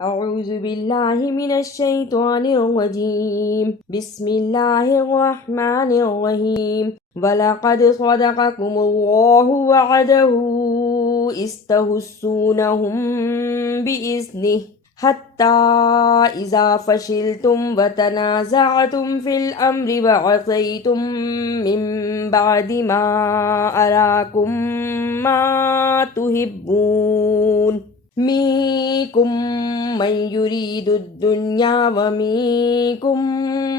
अऊज़ु बिल्लाहि मिनश शैतानिर रजीम बिस्मिल्लाहिर रहमानिर रहीम वलक़द सदक़कुमुल्लाहु वअदहु इस्तहुस्सूनहुम बिइज़्निहि हत्ता इज़ा फशिलतुम व तनाज़अतुम फिल अम्रि व असैतुम मिन बअदि मा अराकुम मा तुहिब्बून मीकुम मन युरीदुद्दुन्या व मीकुम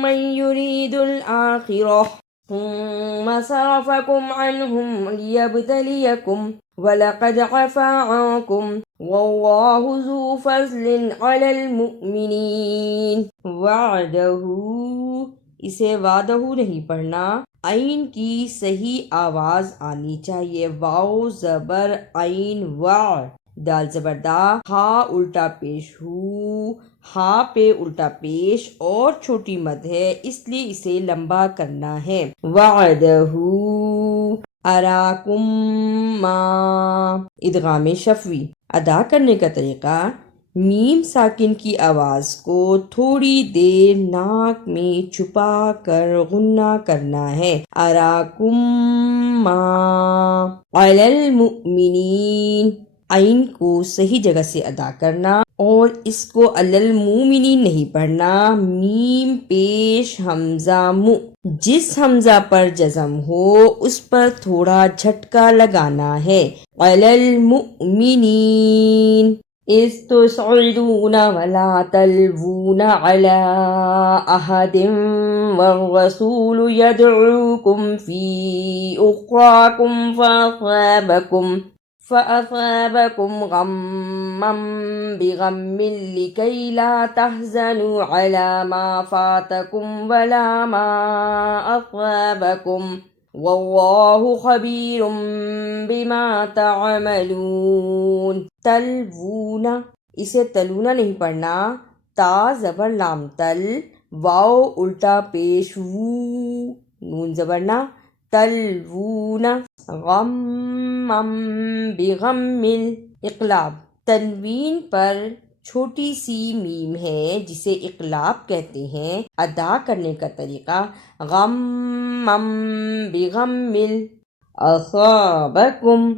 मन युरीदुल आखिरह सुम्मा सरफकुम अन्हुम लियब्तलियकुम वलक़द अफ़ा अन्कुम वल्लाहु ज़ू फ़ज़लिन अलल मुअमिनीन। वअदहू, इसे वादहू नहीं पढ़ना, आइन की सही आवाज आनी चाहिए। वाओ ज़बर आइन वा, दाल ज़बरदा, हा उल्टा पेश हू, हा पे उल्टा पेश और छोटी मद है, इसलिए इसे लंबा करना है। वअदहू अराकुम मा, इदगाम शफवी। अदा करने का तरीका, मीम साकिन की आवाज को थोड़ी देर नाक में छुपा कर गुन्ना करना है। अराकुम मा अलल मुमिनीन, आइन को सही जगह से अदा करना और इसको अलल मुमिनीन नहीं पढ़ना। मीम पेश हमजा मु, जिस हमजा पर जज़म हो उस पर थोड़ा झटका लगाना है। अलल मुमिनीन। इस्तुस्इदून वला तल्वून अला अहदिन वर्रसूलु यदऊकुम फी उख़राकुम फ़असाबकुम गम्मम बिगम्मिन लिकई ला तहज़नु अला मा फ़ातकुम वला मा असाबकुम वल्लाहु खबीरुम बिमा तअमलून। तलवूना, इसे तलूना नहीं पढ़ना। ता ज़बर लाम तल, वाओ उल्टा पेश वू, नून ज़बर ना, तलवूना। गम्मम बिगम्मिल, इक़लाब, तनवीन पर छोटी सी मीम है जिसे इक़लाब कहते हैं। अदा करने का तरीका, गम्मम बिगम्मिल असाबकुम,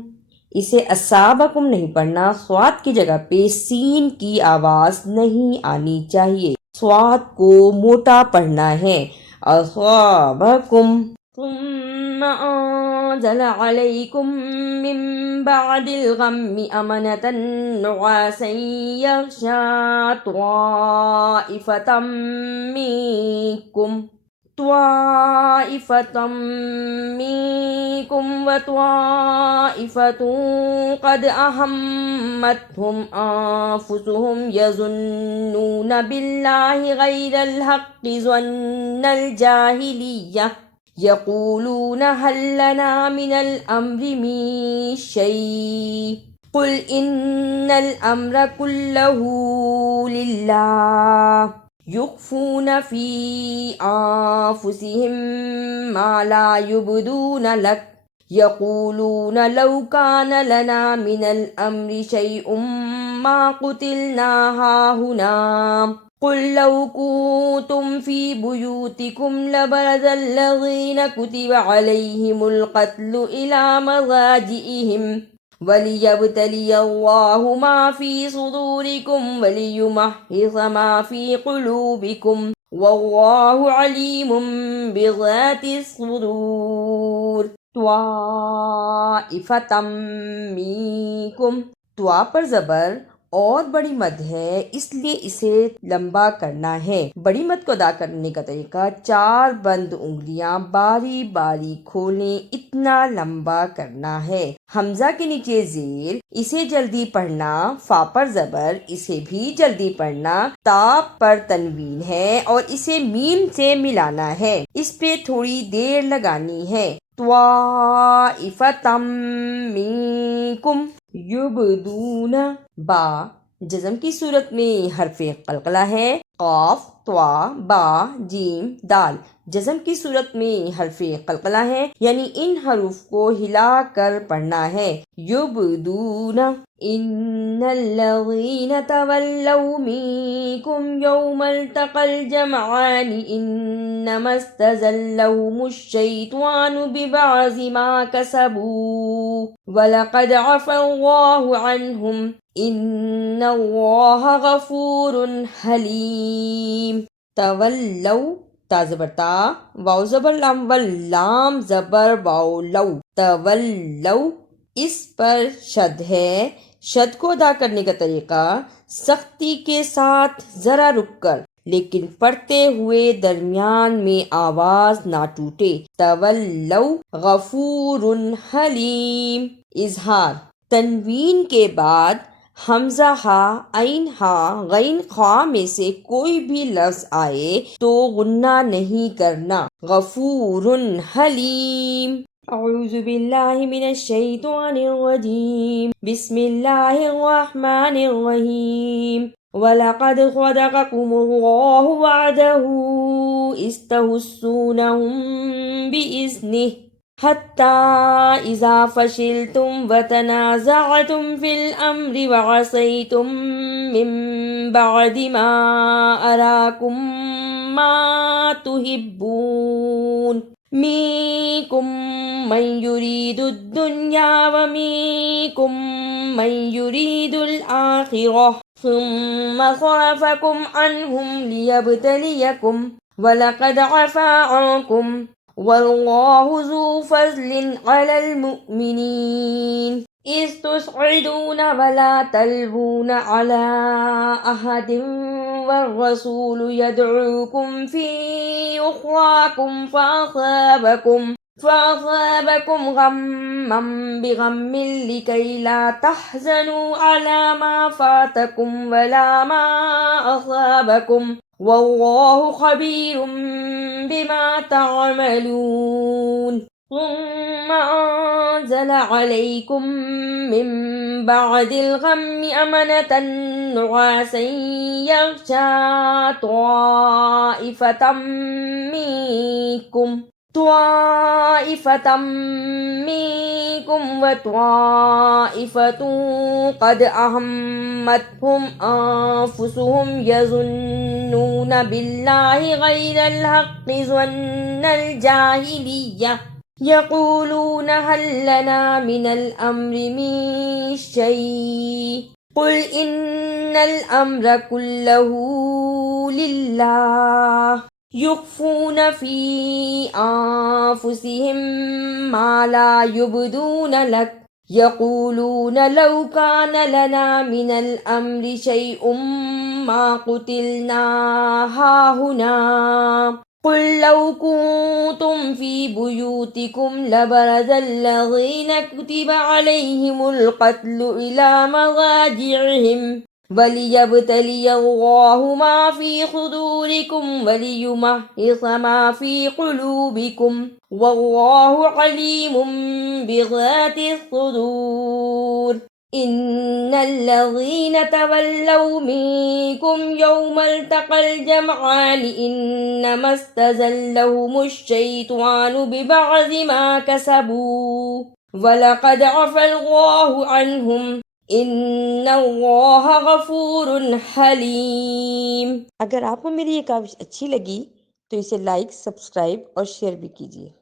इसे असाबकुम नहीं पढ़ना। स्वाद की जगह पे सीन की आवाज नहीं आनी चाहिए, स्वाद को मोटा पढ़ना है। असाबकुम सुम्मा अंज़ल अलैकुम मिन बअदिल गम्मि अमनतन नुआसन यग़शा त्वाइफ़तम मिनकुम व त्वाइफ़तुन क़द अहम्मतहुम अन्फुसुहुम यज़ुन्नून बिल्लाहि गैरल हक़्क़ि ज़न्नल जाहिलिय्यह यक़ूलून हल लना मिनल अम्रि मिन शै क़ुल इन्नल अम्र कुल्लहु लिल्लाह युख़्फ़ून फ़ी अन्फ़ुसिहिम मा ला युब्दून लक यक़ूलून लौ कान लना मिनल अम्रि शैउम मा क़ुतिलना हाहुना क़ुल लौ कुन्तुम फ़ी बुयूतिकुम लबरज़ल्लज़ीन कुतिबा अलैहिमुल क़त्लु इला मज़ाजिइहिम वलियब्तलियल्लाहु मा फ़ी सुदूरिकुम वलियुमह्हिस मा फ़ी क़ुलूबिकुम वल्लाहु अलीमुम बिज़ातिस सुदूर। त्वाइफ़तम मिनकुम, त्वा पर ज़बर और बड़ी मद है, इसलिए इसे लंबा करना है। बड़ी मद को अदा करने का तरीका, चार बंद उंगलियां बारी बारी खोलें, इतना लंबा करना है। हमजा के नीचे जेर, इसे जल्दी पढ़ना। फा पर ज़बर, इसे भी जल्दी पढ़ना। ता पर तनवीन है और इसे मीम से मिलाना है, इस पे थोड़ी देर लगानी है। त्वाइफ़तम मिनकुम युबदूना, बा जज़म की सूरत में हरफ़े क़लक़ला है, क़ाफ, त्वा, बा, जीम, दाल। जज़म की सूरत में हर्फ़े क़लक़ला है, यानी इन हरूफ को हिला कर पढ़ना है। युबदूना इन्नल्लज़ीना तवल्लव मिनकुम यौमल तक़ल जमआनि इन्नमस्तज़ल्लहुमुश्शैतानु बिबअज़ि मा कसबू वलक़द अफ़ल्लाहु अन्हुम इन्नल्लाह गफ़ूरुन हलीम। तवल्लव ता ज़बर ता, वाव ज़बर लाम, वल्लाम ज़बर वाव लव। तवल्लव इस पर शद है। शद को अदा करने का तरीका सख्ती के साथ जरा रुक कर, लेकिन पढ़ते हुए दरमियान में आवाज ना टूटे। तवल्लव गफूरुन हलीम। इजहार तनवीन के बाद हमजा हा, ऐन हा, गैन खा में से कोई भी लफ्ज आए तो गुन्ना नहीं करना। गफूरुन हलीम। औज़ु बिल्लाहि मिनश शैतानिर रजीम। बिस्मिल्लाहिर रहमानिर रहीम। वलक़द सदक़कुमुल्लाहु वअदहु इस्तहुस्सूनहुम बिइज़्निहि हत्ता इज़ा फशिलतुम वतनाज़अतुम फिल अम्रि वअसैतुम मिन बअदि मा अराकुम मा तुहिब्बून मिनकुम मन युरीदुद दुन्या व मिनकुम मन युरीदुल आखिरह सुम्मा सरफ़कुम अन्हुम लियब्तलियकुम वलक़द अफ़ा अन्कुम वल्लाहु ज़ू फ़ज़लिन अलल मुअमिनीन इज़ तुस्इदून वला तल्वून अला अहदिन वर्रसूलु यदऊकुम फ़ी उख़राकुम फ़असाबकुम गम्मन बिगम्मिन लिकै ला तहज़नू अला मा फ़ातकुम वला मा असाबकुम वल्लाहु ख़बीरुम बिमा तअमलून। ثم أنزل عليكم من بعد الغم أمنة نعاسا يغشى طائفة منكم وطائفة قد أهمتهم أنفسهم يظنون بالله غير الحق ظن الجاهلية يقولون هل لنا من الأمر من شيء قل إن الأمر كله لله يخفون في أنفسهم ما لا يبدون لك يقولون لو كان لنا من الأمر شيء ما قتلنا هاهنا قل لو كنتم في بيوتكم لبرز الذين كتب عليهم القتل إلى مضاجعهم وليبتلي الله ما في صدوركم وليمحص ما في قلوبكم والله عليم بذات الصدور إن الذين تولوا منكم يوم التقى الجمعان إنما استزلهم الشيطان ببعض ما كسبوا वलक़द अफ़ल्लाहु अन्हुम इन्नल्लाह गफ़ूरुन हलीम। अगर आपको मेरी ये काविश अच्छी लगी तो इसे लाइक, सब्सक्राइब और शेयर भी कीजिए।